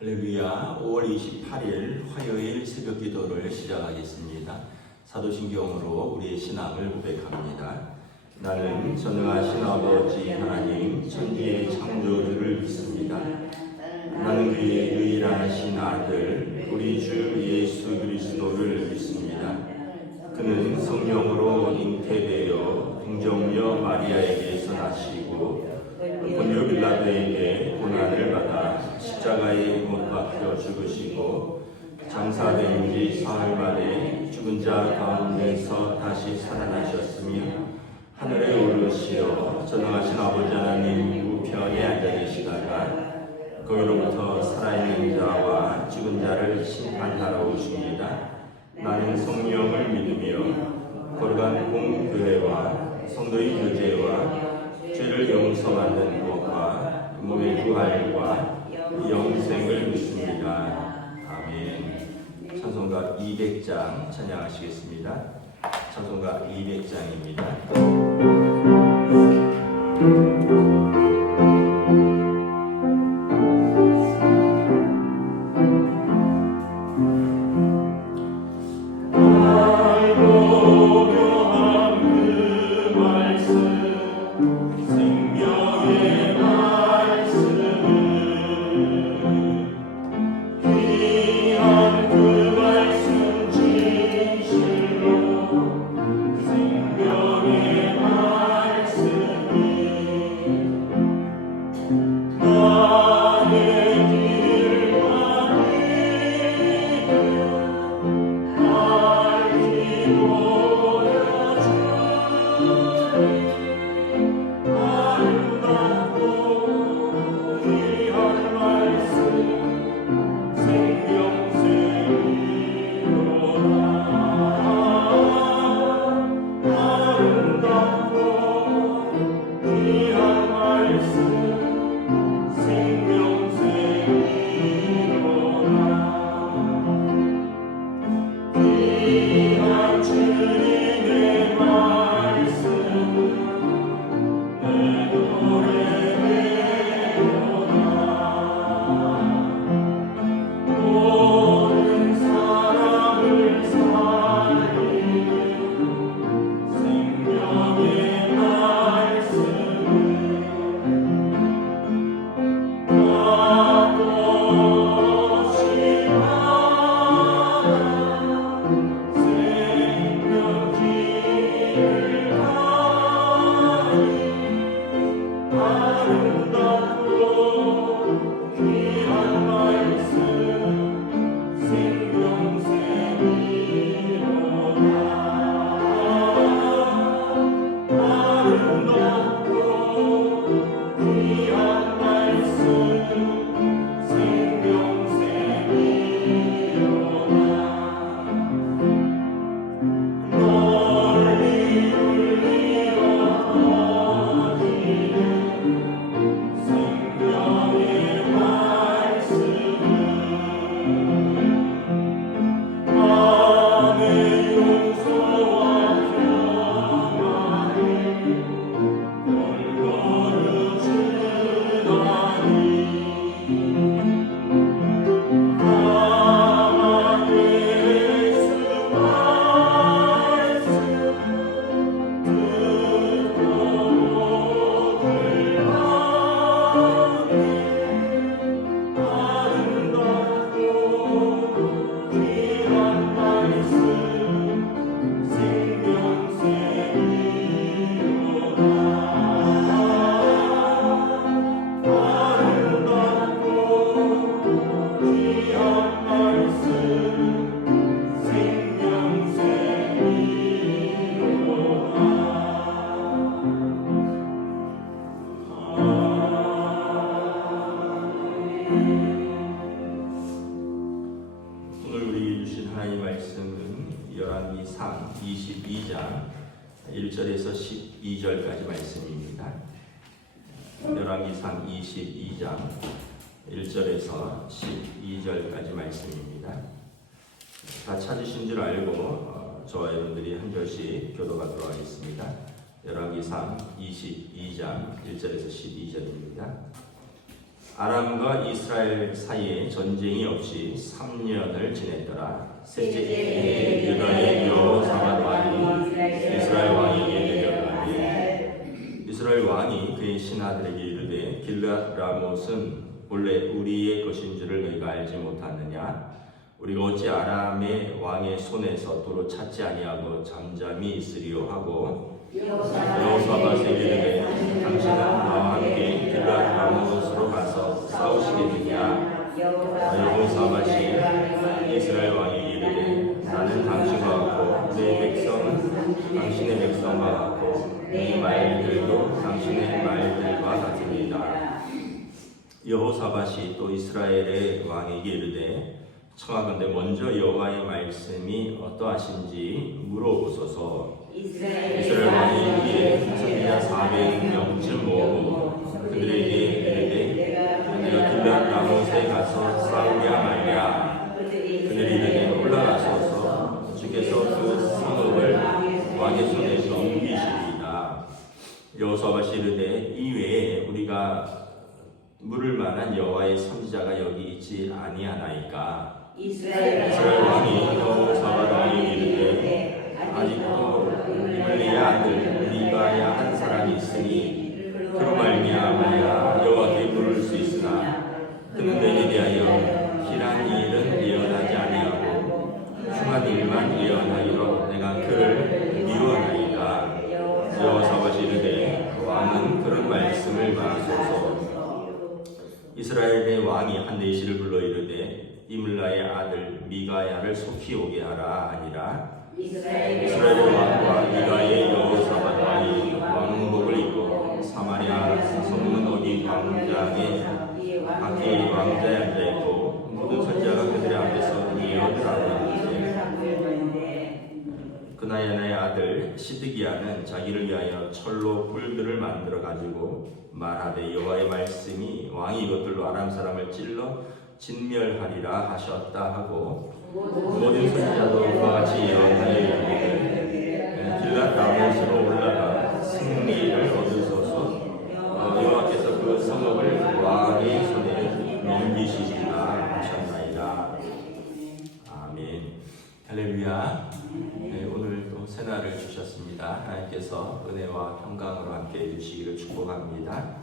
할렐루야. 5월 28일 화요일 새벽 기도를 시작하겠습니다. 사도신경으로 우리의 신앙을 고백합니다. 나는 전능하신 아버지 하나님 천지의 창조주를 믿습니다. 나는 그의 유일하신 아들 우리 주 예수 그리스도를 믿습니다. 그는 성령으로 잉태되어 동정녀 마리아에게서 나시고 본요 빌라도에게 고난을 받아 십자가에 못 박혀 죽으시고 장사된 지 사흘 만에 죽은 자 가운데서 다시 살아나셨으며 하늘에 오르시어 전능하신 아버지 하나님 우편에 앉아 계시다가 거기로부터 살아있는 자와 죽은 자를 심판하러 오십니다. 나는 성령을 믿으며 거룩한 공교회와 성도의 교제와 죄를 용서받는 것과 몸의 부활과 영생을 믿습니다. 아멘. 찬송가 200장 찬양하시겠습니다. 찬송가 200장입니다. 하나님 말씀은 열왕기상 22장 1절에서 12절까지 말씀입니다. 열왕기상 22장 1절에서 12절까지 말씀입니다. 다 찾으신 줄 알고 저와 여러분들이 한 절씩 교도하도록 하겠습니다. 열왕기상 22장 1절에서 12절입니다. 아람과 이스라엘 사이에 전쟁이 없이 3년을 지냈더라. 셋째 해에 유다의 여호사밧 왕이 이스라엘 왕에게 내려가니 이스라엘 왕이 그의 신하들에게 이르되 길르앗 라못은 본래 우리의 것인 줄을 너희가 알지 못하느냐? 우리가 어찌 아람의 왕의 손에서 도로 찾지 아니하고 잠잠히 있으리요 하고 여호사밧에게 이르되 당신은 나와 함께 길르앗 라못으로 가서 싸우시겠느냐? 여호사밧이 이스라엘 왕에게 이르되 나는 당신과 같고 내 백성은 당신의 백성과 같고 네 말들도 당신의 말들과 같으니이다. 여호사밧이 또 이스라엘의 왕에게 이르되 청하건대 먼저 여호와의 말씀이 어떠하신지 물어보소서. 이스라엘 왕이 이에 선지자 400명쯤 모으고 그들에게 이르되 내가 길르앗 라못에 가서 싸우랴 말랴. 그들이 이르되 올라가소서. 주께서 그 성읍을 왕의 손에 넘기시리이다. 여호사밧이 이르되 이외에 우리가 물을 만한 여호와의 선지자가 여기 있지 아니하나이까. 이스라엘 왕이 여호사밧 왕에게 이르되 아직도 이블리의 아들 리바야 한 사람이 있으니 그로 말미암아 여호와께 물을 수 있으나 그는 내게 대하여 길한 일은 예언하지 아니하고 흉한 일만 예언하기로 내가 그를 미워하나이다. 여호사밧이 이르되 왕은 그런 말씀을 마소서. 이스라엘의 왕이 한 내시를 불러 이르되 이물라의 아들 미가야를 속히 오게 하라 하니라. 이스라엘의 왕과 유다의 여호사밧 왕이 왕복을 입고 사마리아 성문 어디 광장에 밖에 왕자에 앉아있고 모든 선지자가 그들의 앞에서 예언을 하고 있는데 그나야나의 아들 시드기야는 자기를 위하여 철로 뿔들을 만들어 가지고 말하되 여호와의 말씀이 왕이 이것들로 아람 사람을 찔러 진멸하리라 하셨다 하고 모든 선지자도 그와 같이 예언하여 이르되 길르앗 라못으로 올라가 승리를 얻으소서. 여호와께서 그 성읍을 왕의 손에 넘기시리라 하셨나이다. 아멘. 할렐루야. 오늘 또 새날을 주셨습니다. 하나님께서 은혜와 평강으로 함께 해주시기를 축복합니다.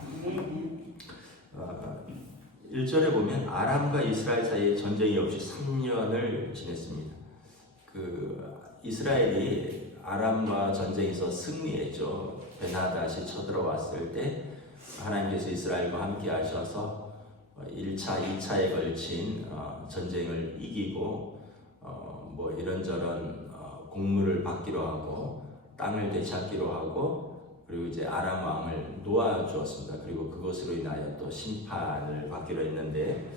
1절에 보면 아람과 이스라엘 사이에 전쟁이 없이 3년을 지냈습니다. 이스라엘이 아람과 전쟁에서 승리했죠. 베나닷이 쳐들어왔을 때 하나님께서 이스라엘과 함께 하셔서 1차, 2차에 걸친 전쟁을 이기고 뭐 이런저런 공물을 받기로 하고 땅을 되찾기로 하고 그리고 이제 아람 왕을 놓아주었습니다. 그리고 그것으로 인하여 또 심판을 받기로 했는데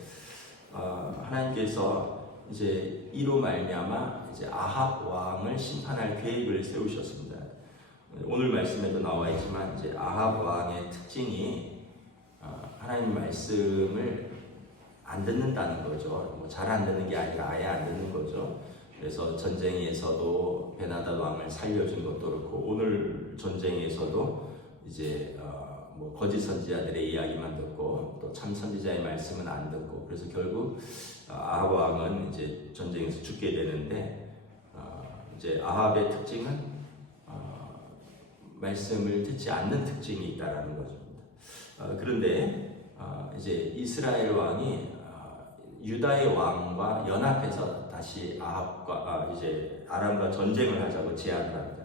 하나님께서 이제 이로 말미암아 이제 아합 왕을 심판할 계획을 세우셨습니다. 오늘 말씀에도 나와 있지만 이제 아합 왕의 특징이 하나님 말씀을 안 듣는다는 거죠. 뭐 잘 안 듣는 게 아니라 아예 안 듣는 거죠. 그래서 전쟁에서도 베나닷 왕을 살려준 것도 그렇고 오늘 전쟁에서도 이제 뭐 거짓 선지자들의 이야기만 듣고 또 참 선지자의 말씀은 안 듣고 그래서 결국 아합 왕은 이제 전쟁에서 죽게 되는데 이제 아합의 특징은 말씀을 듣지 않는 특징이 있다라는 거죠. 그런데 이제 이스라엘 왕이 유다의 왕과 연합해서 다시 아합과 이제 아람과 전쟁을 하자고 제안을 합니다.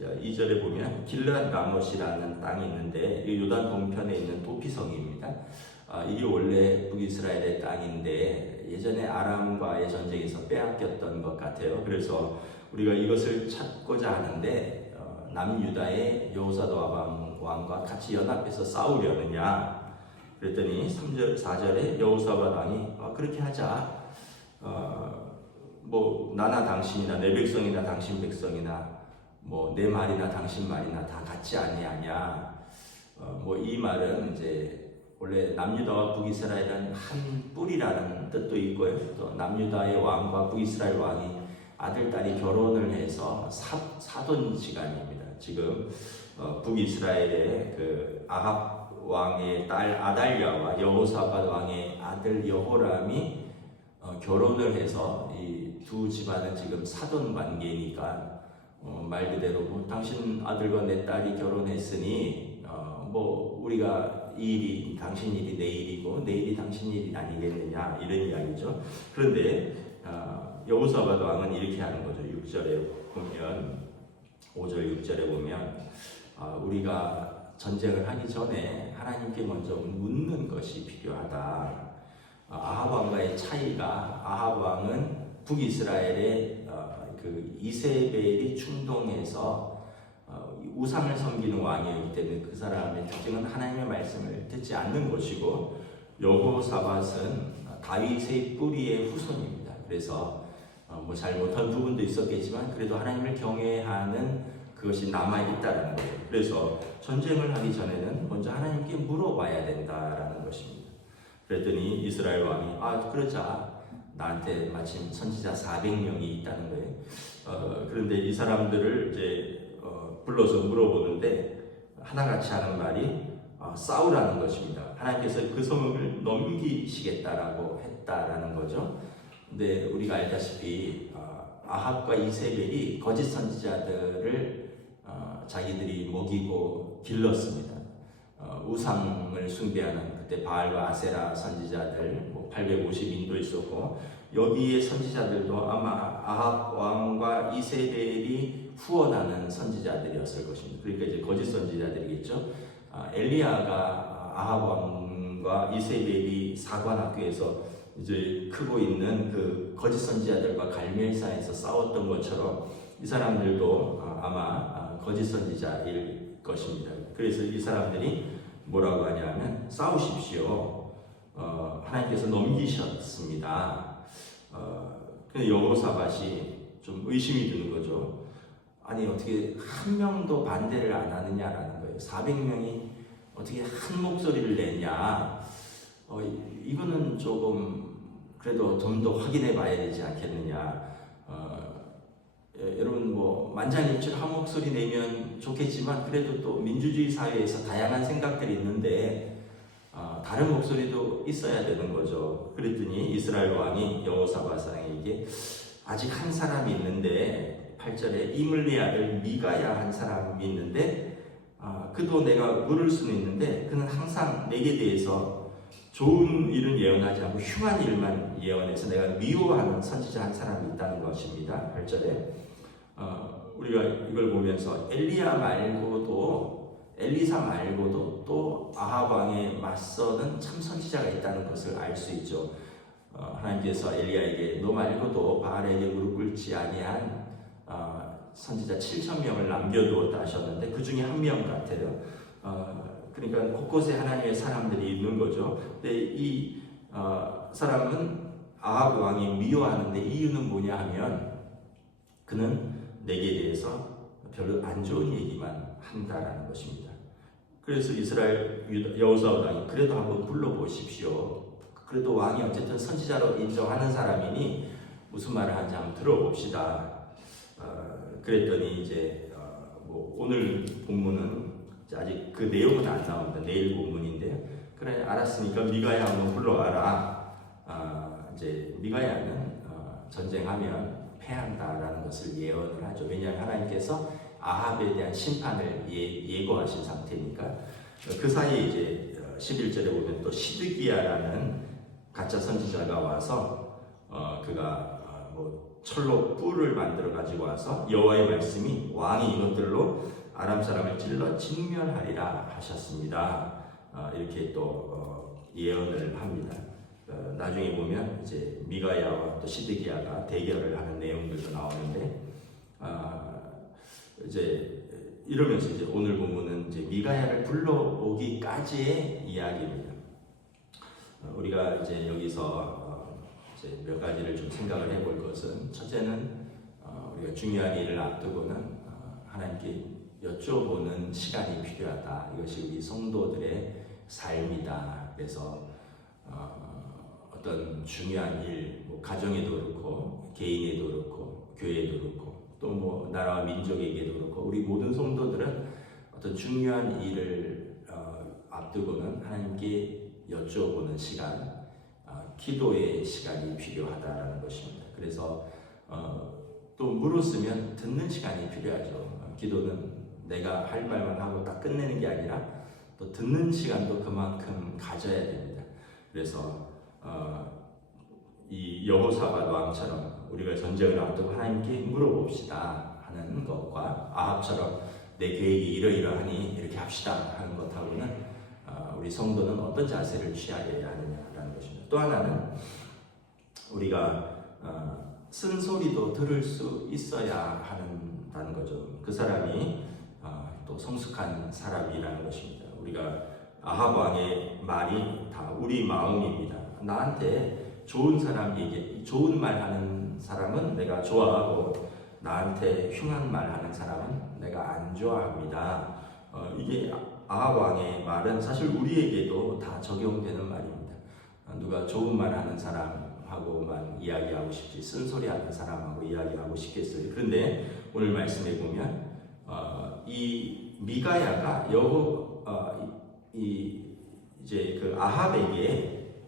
2절에 보면 길르앗 라못이라는 땅이 있는데 요단 동편에 있는 도피성입니다. 이게 원래 북이스라엘의 땅인데 예전에 아람과의 전쟁에서 빼앗겼던 것 같아요. 그래서 우리가 이것을 찾고자 하는데 남유다의 여호사밧 왕과 같이 연합해서 싸우려느냐 그랬더니 3절, 4절에 여호사밧 왕이 그렇게 하자. 뭐 나나 당신이나 내 백성이나 당신 백성이나 뭐 내 말이나 당신 말이나 다 같지 아니하냐. 뭐 이 말은 이제 원래 남유다와 북이스라엘은 한 뿔이라는 뜻도 있고요. 또 남유다의 왕과 북이스라엘 왕이 아들 딸이 결혼을 해서 사돈 지간입니다. 지금 북이스라엘의 그 아합 왕의 딸 아달랴와 여호사밧 왕의 아들 여호람이 결혼을 해서 이 두 집안은 지금 사돈 관계니까 말 그대로 뭐 당신 아들과 내 딸이 결혼했으니 뭐 우리가 이 일이 당신 일이 내 일이고 내 일이 당신 일이 아니겠느냐 이런 이야기죠. 그런데 여호사밧 왕은 이렇게 하는 거죠. 6절에 보면 5절 6절에 보면 우리가 전쟁을 하기 전에 하나님께 먼저 묻는 것이 필요하다. 아합 왕과의 차이가 아합 왕은 북이스라엘의 그 이세벨이 충동해서 우상을 섬기는 왕이었기 때문에 그 사람의 특징은 하나님의 말씀을 듣지 않는 것이고, 여호사밧은 다윗의 뿌리의 후손입니다. 그래서 뭐 잘못한 부분도 있었겠지만 그래도 하나님을 경외하는 그것이 남아있다라는 거예요. 그래서 전쟁을 하기 전에는 먼저 하나님께 물어봐야 된다라는 것입니다. 그랬더니 이스라엘 왕이 그러자 나한테 마침 선지자 400명이 있다는 거예요. 그런데 이 사람들을 이제 불러서 물어보는데 하나같이 하는 말이 싸우라는 것입니다. 하나님께서 그 성을 넘기시겠다라고 했다라는 거죠. 근데 우리가 알다시피 아합과 이세벨이 거짓 선지자들을 자기들이 먹이고 길렀습니다. 우상을 숭배하는 그때 바알과 아세라 선지자들 850인도 있었고, 여기에 선지자들도 아마 아합 왕과 이세벨이 후원하는 선지자들이었을 것입니다. 그러니까 이제 거짓 선지자들이겠죠. 엘리야가 아합 왕과 이세벨이 사관학교에서 이제 크고 있는 그 거짓 선지자들과 갈멜사에서 싸웠던 것처럼 이 사람들도 아마 거짓 선지자일 것입니다. 그래서 이 사람들이 뭐라고 하냐면 싸우십시오. 하나님께서 넘기셨습니다. 근데 여호사밧이 좀 의심이 드는 거죠. 아니 어떻게 한 명도 반대를 안 하느냐라는 거예요. 400명이 어떻게 한 목소리를 내냐. 이거는 조금 그래도 좀 더 확인해 봐야 되지 않겠느냐. 여러분 뭐 만장일치로 한 목소리 내면 좋겠지만 그래도 또 민주주의 사회에서 다양한 생각들이 있는데 다른 목소리도 있어야 되는 거죠. 그랬더니 이스라엘 왕이 여호사밧에게 아직 한 사람이 있는데 8절에 이물리 아들 미가야 한 사람이 있는데 그도 내가 물을 수는 있는데 그는 항상 내게 대해서 좋은 일은 예언하지 않고 흉한 일만 예언해서 내가 미워하는 선지자 한 사람이 있다는 것입니다. 8절에 우리가 이걸 보면서 엘리사 말고도 또 아합 왕에 맞서는 참 선지자가 있다는 것을 알 수 있죠. 하나님께서 엘리야에게 너 말고도 바알에게 무릎 꿇지 아니한 선지자 7,000명을 남겨두었다 하셨는데 그 중에 한 명 같아요. 그러니까 곳곳에 하나님의 사람들이 있는 거죠. 근데 이 사람은 아합 왕이 미워하는데 이유는 뭐냐 하면 그는 내게 대해서 별로 안 좋은 얘기만 한다라는 것입니다. 그래서 이스라엘 여호사밧 왕이 그래도 한번 불러보십시오. 그래도 왕이 어쨌든 선지자로 인정하는 사람이니 무슨 말을 하는지 한번 들어봅시다. 그랬더니 이제 뭐 오늘 본문은 아직 그 내용은 안 나옵니다. 내일 본문인데요. 그래 알았으니까 미가야 한번 불러와라. 이제 미가야는 전쟁하면 패한다라는 것을 예언을 하죠. 왜냐하면 하나님께서 아합에 대한 심판을 예고하신 상태니까. 그 사이에 이제 11절에 보면 또 시드기야라는 가짜 선지자가 와서 그가 뭐 철로 뿔을 만들어 가지고 와서 여호와의 말씀이 왕이 이것들로 아람 사람을 찔러 진멸하리라 하셨습니다. 이렇게 또 예언을 합니다. 나중에 보면 이제 미가야와 또 시드기야가 대결을 하는 내용들도 나오는데 이제 이러면서 이제 오늘 본문은 이제 미가야를 불러오기까지의 이야기입니다. 우리가 이제 여기서 이제 몇 가지를 좀 생각을 해볼 것은, 첫째는 우리가 중요한 일을 앞두고는 하나님께 여쭤보는 시간이 필요하다. 이것이 우리 성도들의 삶이다. 그래서 어떤 중요한 일, 뭐 가정에도 그렇고 개인에도 그렇고 교회에도 그렇고 또 뭐 나라와 민족에게도 그렇고 우리 모든 성도들은 어떤 중요한 일을 앞두고는 하나님께 여쭤보는 시간, 기도의 시간이 필요하다라는 것입니다. 그래서 또 물었으면 듣는 시간이 필요하죠. 기도는 내가 할 말만 하고 딱 끝내는 게 아니라 또 듣는 시간도 그만큼 가져야 됩니다. 그래서 이 여호사밧 왕처럼 우리가 전쟁을 앞두고 하나님께 물어봅시다 하는 것과 아합처럼 내 계획이 이러이러하니 이렇게 합시다 하는 것하고는 우리 성도는 어떤 자세를 취하여야 하느냐라는 것입니다. 또 하나는 우리가 쓴소리도 들을 수 있어야 한다는 거죠. 그 사람이 또 성숙한 사람이라는 것입니다. 우리가 아합 왕의 말이 다 우리 마음입니다. 나한테 좋은 사람에게 좋은 말 하는 사람은 내가 좋아하고 나한테 흉한 말 하는 사람은 내가 안 좋아합니다. 이게 아합 왕의 말은 사실 우리에게도 다 적용되는 말입니다. 누가 좋은 말 하는 사람하고만 이야기하고 싶지 쓴소리 하는 사람하고 이야기하고 싶겠어요. 그런데 오늘 말씀해 보면 이 미가야가 이제 그 아합에게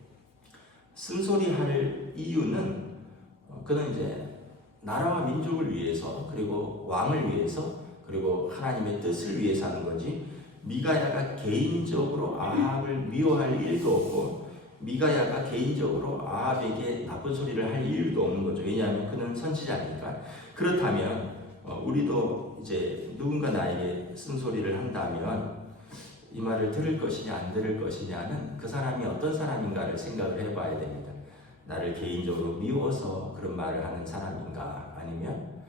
쓴소리할 이유는 그는 이제 나라와 민족을 위해서 그리고 왕을 위해서 그리고 하나님의 뜻을 위해서 하는 거지 미가야가 개인적으로 아합을 미워할 일도 없고 미가야가 개인적으로 아합에게 나쁜 소리를 할 일도 없는 거죠. 왜냐하면 그는 선지자니까. 그렇다면 우리도 이제 누군가 나에게 쓴소리를 한다면 이 말을 들을 것이냐 안 들을 것이냐는 그 사람이 어떤 사람인가를 생각을 해봐야 됩니다. 나를 개인적으로 미워서 그런 말을 하는 사람인가 아니면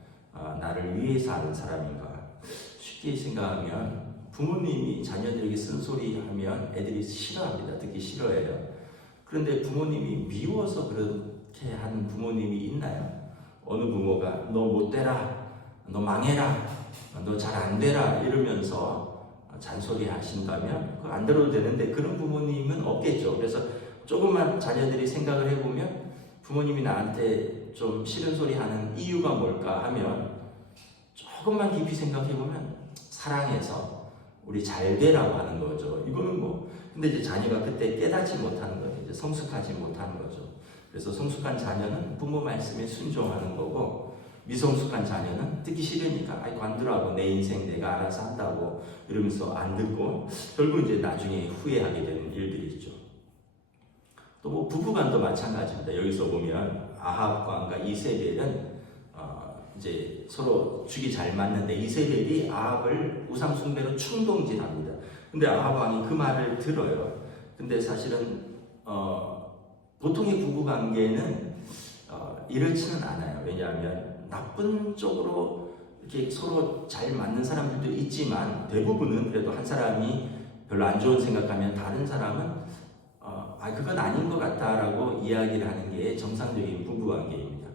나를 위해서 하는 사람인가. 쉽게 생각하면 부모님이 자녀들에게 쓴소리하면 애들이 싫어합니다. 듣기 싫어해요. 그런데 부모님이 미워서 그렇게 하는 부모님이 있나요? 어느 부모가 너 못되라, 너 망해라, 너 잘 안 되라 이러면서 잔소리 하신다면 그거 안 들어도 되는데 그런 부모님은 없겠죠. 그래서 조금만 자녀들이 생각을 해보면 부모님이 나한테 좀 싫은 소리 하는 이유가 뭘까 하면 조금만 깊이 생각해보면 사랑해서 우리 잘 되라고 하는 거죠. 이거는 근데 이제 자녀가 그때 깨닫지 못하는 거죠. 이제 성숙하지 못하는 거죠. 그래서 성숙한 자녀는 부모 말씀에 순종하는 거고 미성숙한 자녀는 듣기 싫으니까 아이고 안 들어하고 내 인생 내가 알아서 한다고 이러면서 안 듣고 결국 이제 나중에 후회하게 되는 일들이 있죠. 또 부부간도 마찬가지입니다. 여기서 보면 아합 왕과 이세벨은 이제 서로 죽이 잘 맞는데 이세벨이 아합을 우상 숭배로 충동질합니다. 근데 아합 왕이 그 말을 들어요. 근데 사실은 보통의 부부 관계는 이렇지는 않아요. 왜냐하면 나쁜 쪽으로 이렇게 서로 잘 맞는 사람들도 있지만 대부분은 그래도 한 사람이 별로 안 좋은 생각하면 다른 사람은 그건 아닌 것 같다라고 이야기를 하는 게 정상적인 부부 관계입니다.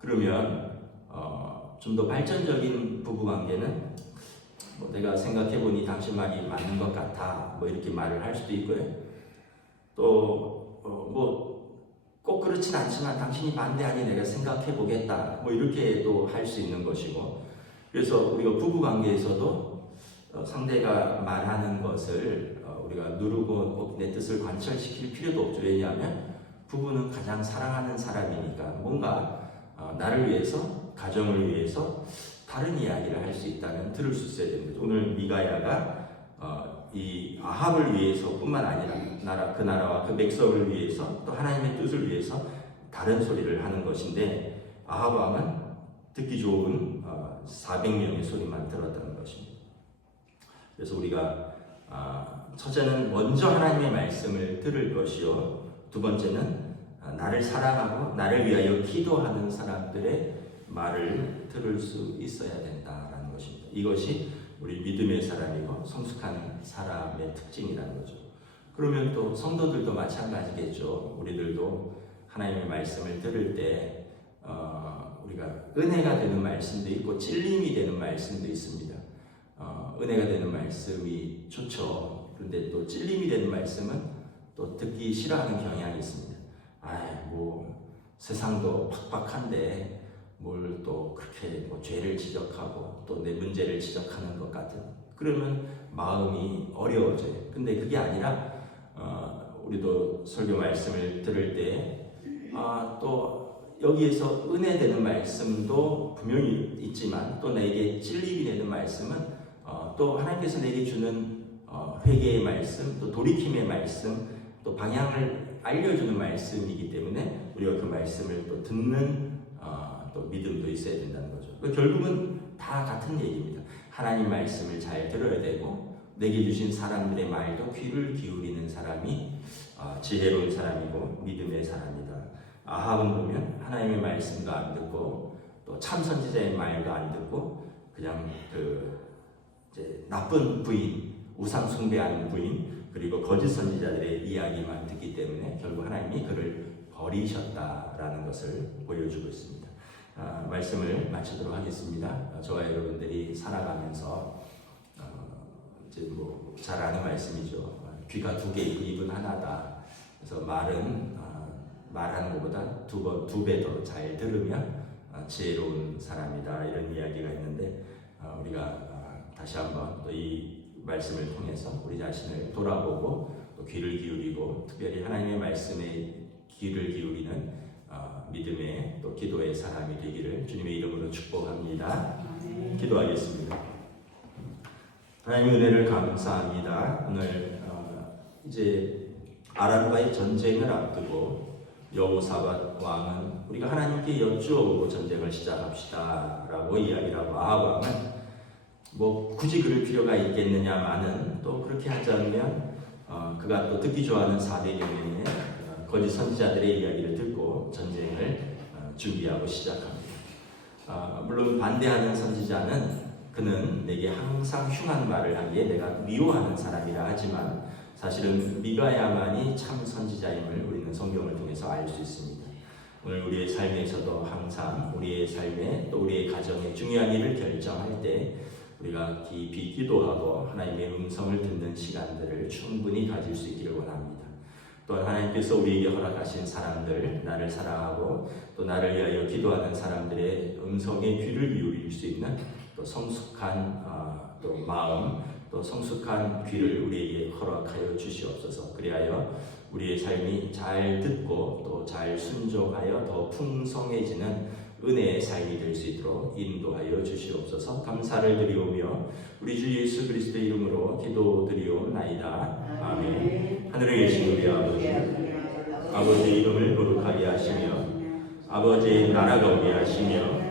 그러면 좀 더 발전적인 부부 관계는 내가 생각해보니 당신 말이 맞는 것 같아 이렇게 말을 할 수도 있고요. 또 꼭 그렇진 않지만 당신이 반대하니 내가 생각해보겠다 이렇게도 할 수 있는 것이고 그래서 우리가 부부 관계에서도 상대가 말하는 것을 우리가 누르고 꼭 내 뜻을 관철시킬 필요도 없죠. 왜냐하면 부부는 가장 사랑하는 사람이니까 뭔가 나를 위해서 가정을 위해서 다른 이야기를 할 수 있다면 들을 수 있어야 됩니다. 오늘 미가야가 이 아합을 위해서뿐만 아니라 그 나라와 그 백성을 위해서 또 하나님의 뜻을 위해서 다른 소리를 하는 것인데 아합 왕은 듣기 좋은 400명의 소리만 들었다는 것입니다. 그래서 우리가 첫째는 먼저 하나님의 말씀을 들을 것이요 두 번째는 나를 사랑하고 나를 위하여 기도하는 사람들의 말을 들을 수 있어야 된다라는 것입니다. 이것이 우리 믿음의 사람이고 성숙한 사람의 특징이라는 거죠. 그러면 또 성도들도 마찬가지겠죠. 우리들도 하나님의 말씀을 들을 때 우리가 은혜가 되는 말씀도 있고 찔림이 되는 말씀도 있습니다. 은혜가 되는 말씀이 좋죠. 그런데 또 찔림이 되는 말씀은 또 듣기 싫어하는 경향이 있습니다. 세상도 팍팍한데 뭘 또 그렇게 죄를 지적하고 또 내 문제를 지적하는 것 같은 그러면 마음이 어려워져요. 근데 그게 아니라 우리도 설교 말씀을 들을 때 또 여기에서 은혜되는 말씀도 분명히 있지만 또 내게 찔리게 되는 말씀은 또 하나님께서 내게 주는 회개의 말씀, 또 돌이킴의 말씀, 또 방향을 알려주는 말씀이기 때문에 우리가 그 말씀을 또 듣는 또 믿음도 있어야 된다는 거죠. 결국은 다 같은 얘기입니다. 하나님 말씀을 잘 들어야 되고 내게 주신 사람들의 말도 귀를 기울이는 사람이 지혜로운 사람이고 믿음의 사람이다. 아합은 보면 하나님의 말씀도 안 듣고 또 참 선지자의 말도 안 듣고 그냥 이제 나쁜 부인, 우상 숭배하는 부인, 그리고 거짓 선지자들의 이야기만 듣기 때문에 결국 하나님이 그를 버리셨다라는 것을 보여주고 있습니다. 말씀을 마치도록 하겠습니다. 저와 여러분들이 살아가면서 이제 잘 아는 말씀이죠. 귀가 두 개 있고 입은 하나다. 그래서 말은 말하는 것보다 두 배 더 잘 들으면 지혜로운 사람이다, 이런 이야기가 있는데 우리가 다시 한번 또 이 말씀을 통해서 우리 자신을 돌아보고 또 귀를 기울이고 특별히 하나님의 말씀에 귀를 기울이는 믿음의 또 기도의 사람이 되기를 주님의 이름으로 축복합니다. 기도하겠습니다. 하나님의 은혜를 감사합니다. 오늘 이제 아람과의 전쟁을 앞두고 여호사밧 왕은 우리가 하나님께 여쭈어보고 전쟁을 시작합시다 라고 이야기를 하고 아합 왕은 굳이 그럴 필요가 있겠느냐마는 또 그렇게 하지 않으면 그가 또 듣기 좋아하는 400여 명의 거짓 선지자들의 이야기를 듣고 전쟁을 준비하고 시작합니다. 물론 반대하는 선지자는 그는 내게 항상 흉한 말을 하기에 내가 미워하는 사람이라 하지만 사실은 미가야만이 참 선지자임을 우리는 성경을 통해서 알 수 있습니다. 오늘 우리의 삶에서도 항상 우리의 삶에 또 우리의 가정에 중요한 일을 결정할 때 우리가 깊이 기도하고 하나님의 음성을 듣는 시간들을 충분히 가질 수 있기를 원합니다. 또한 하나님께서 우리에게 허락하신 사람들, 나를 사랑하고 또 나를 위하여 기도하는 사람들의 음성에 귀를 기울일 수 있는 또 성숙한 또 마음, 또 성숙한 귀를 우리에게 허락하여 주시옵소서. 그리하여 우리의 삶이 잘 듣고 또 잘 순종하여 더 풍성해지는 은혜의 삶이 될 수 있도록 인도하여 주시옵소서. 감사를 드리오며 우리 주 예수 그리스도의 이름으로 기도드리옵나이다. 아멘. 하늘에 계신 우리 아버지, 아버지의 이름을 거룩하게 하시며 아버지의 나라가 오게 하시며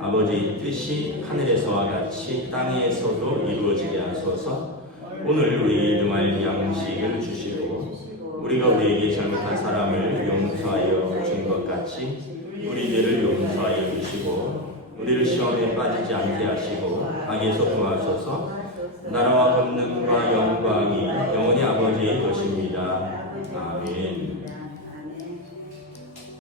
아버지의 뜻이 하늘에서와 같이 땅에서도 이루어지게 하소서. 오늘 우리에게 일용할 양식을 주시고 우리가 우리에게 잘못한 사람을 용서하여 준 것 같이 우리 죄를 용서하여 주시고 우리를 시험에 빠지지 않게 하시고 악에서 구하소서. 나라와 권능과 영광이 영원히 아버지의 것입니다. 아멘.